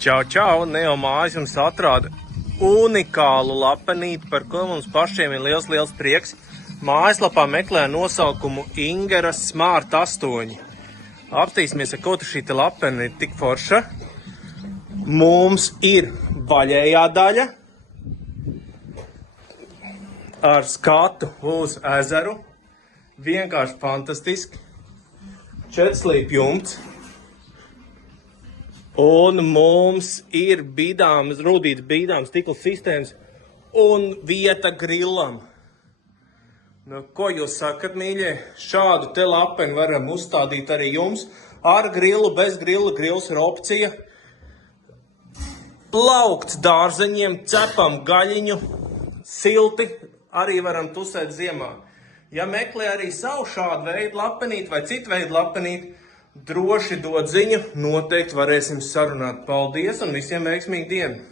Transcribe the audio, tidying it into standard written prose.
Čau, čau! Neo mājas jums atrāda unikālu lapenīti, par ko mums pašiem ir liels prieks. Mājaslapā meklē nosaukumu Ingera Smart 8. Apstīsimies, ar ko tu šī lapena ir tik forša. Mums ir vaļējā daļa ar skatu uz ezeru. Vienkārši fantastiski. 4 jumts. Un mums ir rūdīts bīdāms stikla sistēmas un vieta grillam. Nu, ko jūs sakat, mīļie? Šādu te lapeni varam uzstādīt arī jums. Ar grilu, bez grila, grils ir opcija. Plaukts dārzeņiem, cepam gaļiņu, silti, arī varam tusēt ziemā. Ja meklē arī savu šādu veidu lapenīti vai citu veidu lapenīti, droši dod ziņu, noteikti varēsim sarunāt. Paldies un visiem veiksmīgu dienu!